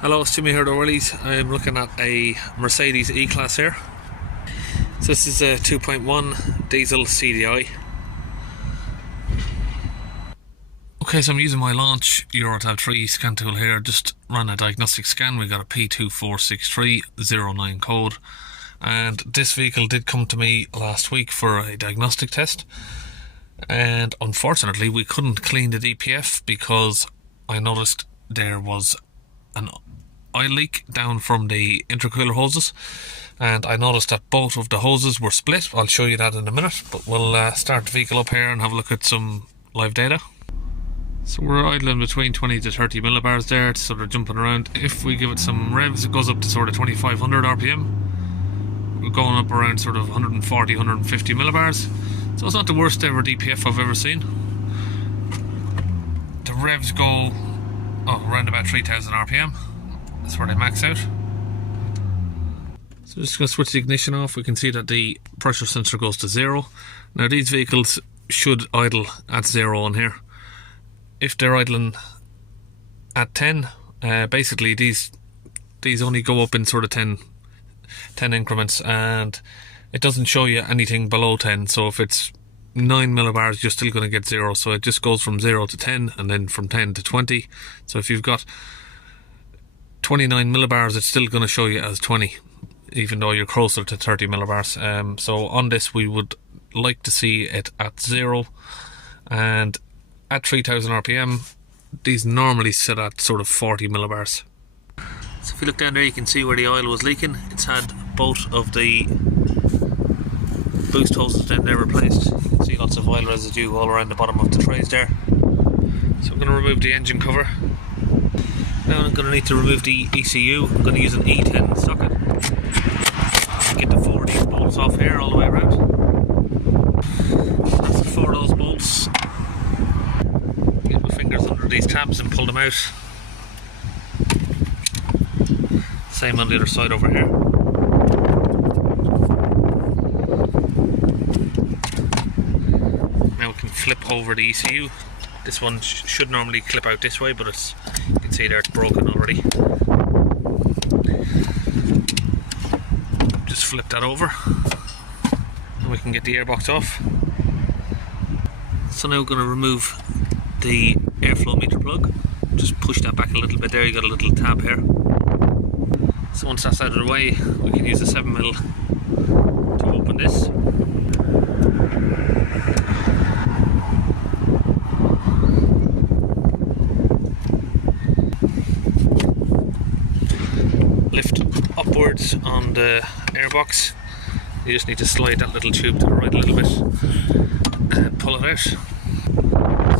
Hello, it's Jimmy here at O'Reilly's. I'm looking at a Mercedes E-Class here. So this is a 2.1 diesel CDI. Okay, so I'm using my Launch Eurotab 3 scan tool here. Just ran a diagnostic scan. We got a P246309 code. And this vehicle did come to me last week for a diagnostic test. And unfortunately, we couldn't clean the DPF because I noticed there was an oil leak down from the intercooler hoses, and I noticed that both of the hoses were split. I'll show you that in a minute, but we'll start the vehicle up here and have a look at some live data. So we're idling between 20 to 30 millibars there. It's sort of jumping around. If we give it some revs, it goes up to sort of 2500 RPM. We're going up around sort of 140, 150 millibars. So it's not the worst ever DPF I've ever seen. The revs go around about 3000 RPM. That's where they max out. So just going to switch the ignition off. We can see that the pressure sensor goes to 0. Now these vehicles should idle at 0 on here. If they're idling at 10, basically these only go up in sort of 10 increments, and it doesn't show you anything below 10. So if it's 9 millibars, you're still going to get 0. So it just goes from 0 to 10 and then from 10 to 20. So if you've got 29 millibars, it's still going to show you as 20, even though you're closer to 30 millibars. So on this, we would like to see it at 0, and at 3000 RPM, these normally sit at sort of 40 millibars. So if you look down there, you can see where the oil was leaking. It's had both of the boost hoses down there replaced. You can see lots of oil residue all around the bottom of the trays there. So I'm going to remove the engine cover. Now I'm going to need to remove the ECU. I'm going to use an E10 socket. Get the 4 of these bolts off here all the way around. That's the 4 of those bolts. Get my fingers under these tabs and pull them out. Same on the other side over here. Now we can flip over the ECU. This one should normally clip out this way, but you can see there it's broken already. Just flip that over and we can get the airbox off. So now we're going to remove the airflow meter plug. Just push that back a little bit there. You got a little tab here. So once that's out of the way, we can use a 7mm to open this. Lift upwards on the airbox. You just need to slide that little tube to the right a little bit and pull it out.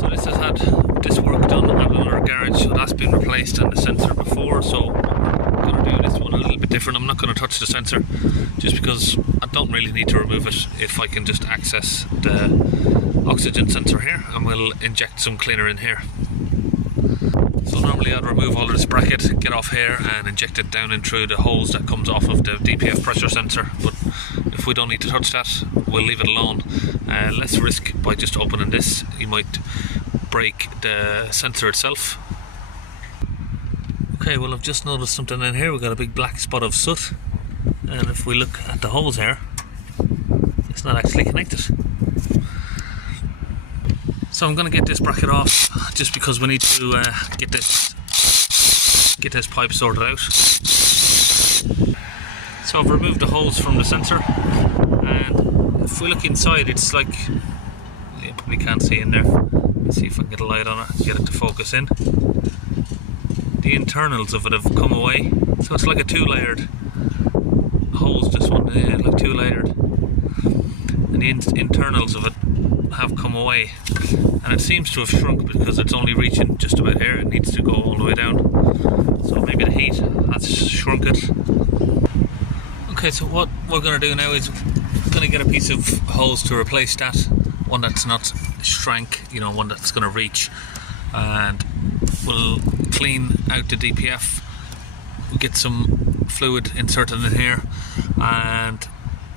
So this has had this work done at another garage, so that's been replaced and the sensor before, so I'm going to do this one a little bit different. I'm not going to touch the sensor just because I don't really need to remove it if I can just access the oxygen sensor here, and we'll inject some cleaner in here. So normally I'd remove all of this bracket, get off here and inject it down in through the hose that comes off of the DPF pressure sensor, but if we don't need to touch that, we'll leave it alone. Less risk by just opening this. You might break the sensor itself. Okay, well I've just noticed something in here. We've got a big black spot of soot, and if we look at the hose here, it's not actually connected. So I'm going to get this bracket off just because we need to get this pipe sorted out. So I've removed the hose from the sensor, and if we look inside, it's like, you probably can't see in there. Let's see if I can get a light on it, get it to focus in. The internals of it have come away, so it's like a 2-layered hose, this one, like 2-layered, and the internals of it have come away, and it seems to have shrunk because it's only reaching just about here. It needs to go all the way down, so maybe the heat has shrunk it. Okay, so what we're going to do now is we're going to get a piece of hose to replace that one that's not shrank, you know, one that's going to reach, and we'll clean out the DPF. We'll get some fluid inserted in here, and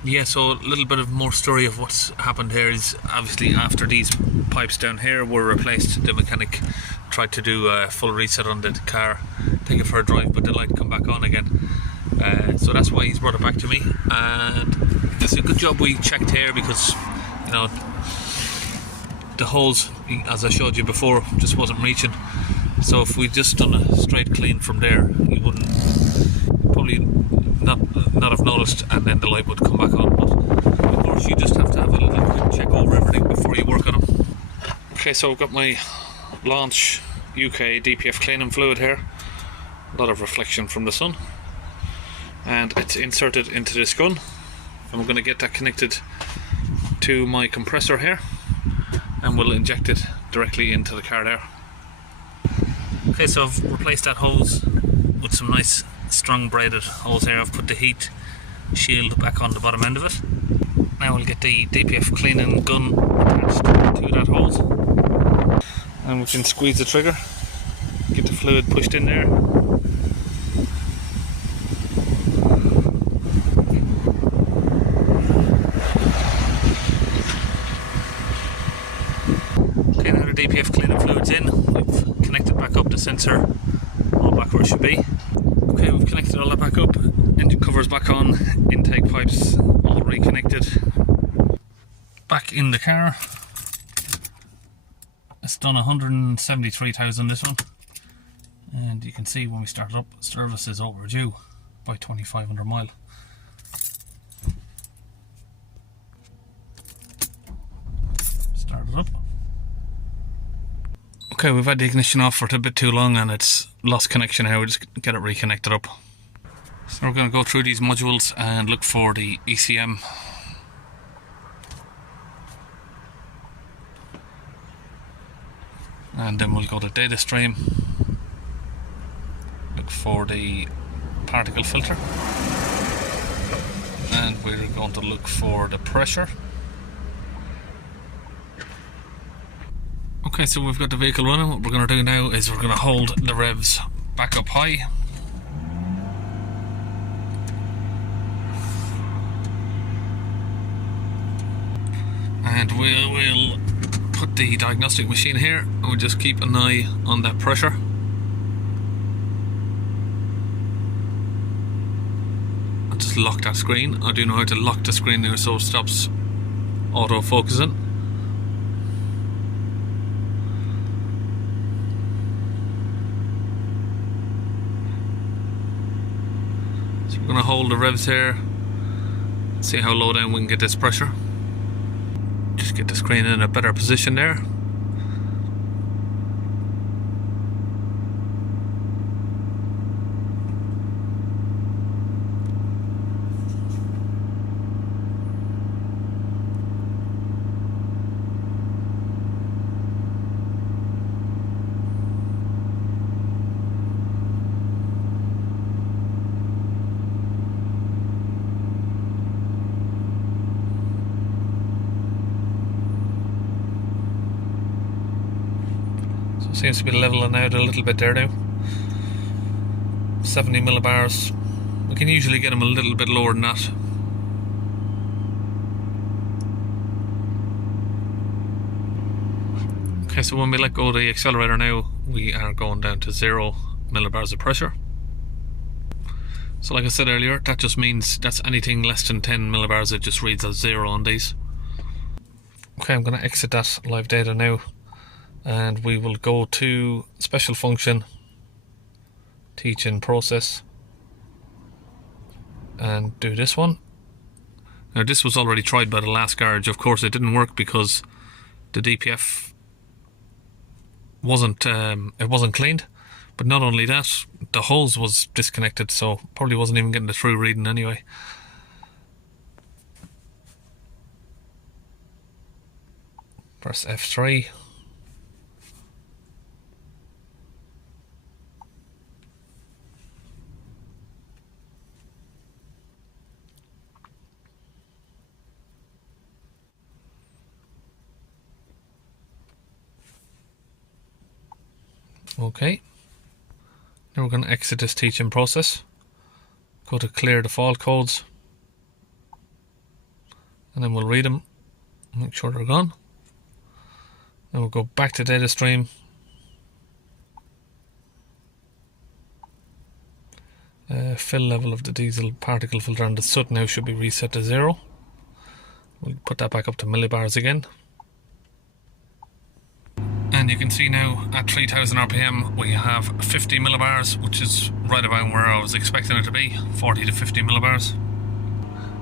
Yeah, so a little bit of more story of what's happened here is obviously after these pipes down here were replaced, the mechanic tried to do a full reset on the car, take it for a drive, but the light come back on again. So that's why he's brought it back to me, and it's a good job we checked here because, you know, the holes, as I showed you before, just wasn't reaching. So if we'd just done a straight clean from there, you wouldn't probably not have noticed, and then the light would come back on. But of course, you just have to have a little quick check over everything before you work on them. Okay, so I've got my Launch UK DPF cleaning fluid here. A lot of reflection from the sun, and it's inserted into this gun, and we're going to get that connected to my compressor here, and we'll inject it directly into the car there. Okay, so I've replaced that hose with some nice strong braided hose here. I've put the heat shield back on the bottom end of it. Now we'll get the DPF cleaning gun attached to that hose, and we can squeeze the trigger, get the fluid pushed in there. Okay, now the DPF cleaning fluid's in. We've connected back up the sensor, all back where it should be. Okay, we've connected all that back up, engine covers back on, intake pipes all reconnected. Back in the car. It's done 173,000 this one, and you can see when we started up, service is overdue by 2,500 mile. Start it up. Okay, we've had the ignition off for a bit too long and it's lost connection here. We'll just get it reconnected up. So we're going to go through these modules and look for the ECM. And then we'll go to data stream, look for the particle filter, and we're going to look for the pressure. Okay, so we've got the vehicle running. What we're going to do now is we're going to hold the revs back up high. And we'll put the diagnostic machine here, and we'll just keep an eye on that pressure. I'll just lock that screen. I do know how to lock the screen now so it stops auto focusing. So we're going to hold the revs here, see how low down we can get this pressure. Just get the screen in a better position there. Seems to be leveling out a little bit there now. 70 millibars. We can usually get them a little bit lower than that. Okay, so when we let go of the accelerator now, we are going down to 0 millibars of pressure. So like I said earlier, that just means that's anything less than 10 millibars, it just reads as 0 on these. Okay, I'm going to exit that live data now, and we will go to special function, teach in process, and do this one. Now this was already tried by the last garage. Of course it didn't work because the DPF wasn't cleaned, but not only that, the hose was disconnected, so probably wasn't even getting the true reading anyway. Press F3. Okay, now we're going to exit this teaching process, go to clear the fault codes, and then we'll read them, make sure they're gone. Then we'll go back to data stream. Fill level of the diesel particle filter and the soot now should be reset to 0. We'll put that back up to millibars again. And you can see now at 3000 RPM we have 50 millibars, which is right about where I was expecting it to be, 40 to 50 millibars.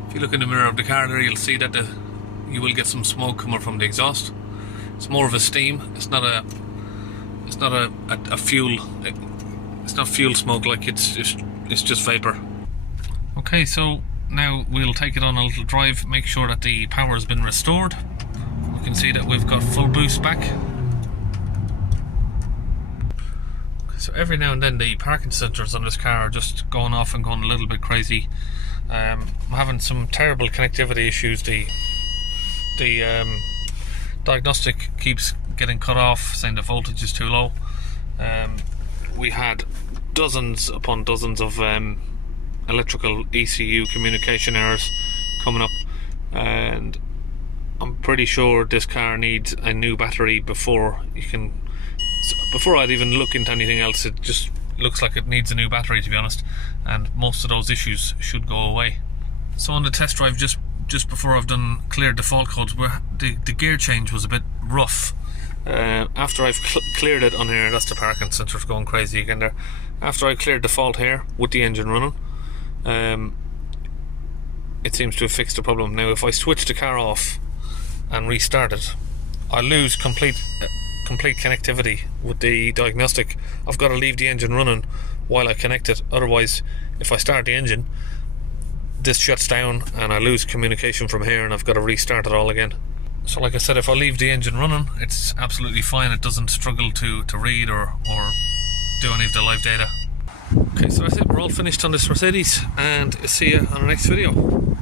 If you look in the mirror of the car there, you'll see that you will get some smoke coming from the exhaust. It's more of a steam. It's not a fuel. It's not fuel smoke, like it's just vapor. Okay, so now we'll take it on a little drive, make sure that the power has been restored. You can see that we've got full boost back. So every now and then the parking sensors on this car are just going off and going a little bit crazy. I'm having some terrible connectivity issues. The diagnostic keeps getting cut off, saying the voltage is too low. We had dozens upon dozens of electrical ECU communication errors coming up, and I'm pretty sure this car needs a new battery before I'd even look into anything else. It just looks like it needs a new battery, to be honest, and most of those issues should go away. So on the test drive, just before I've done cleared the fault codes, where the gear change was a bit rough. After I've cleared it on here, that's the parking sensors going crazy again there. After I cleared the fault here with the engine running, it seems to have fixed the problem. Now if I switch the car off and restart it, I lose complete connectivity with the diagnostic. I've got to leave the engine running while I connect it, otherwise if I start the engine, this shuts down and I lose communication from here and I've got to restart it all again. So like I said, if I leave the engine running, it's absolutely fine. It doesn't struggle to read or do any of the live data. Okay, so that's it. We're all finished on this Mercedes, and see you on the next video.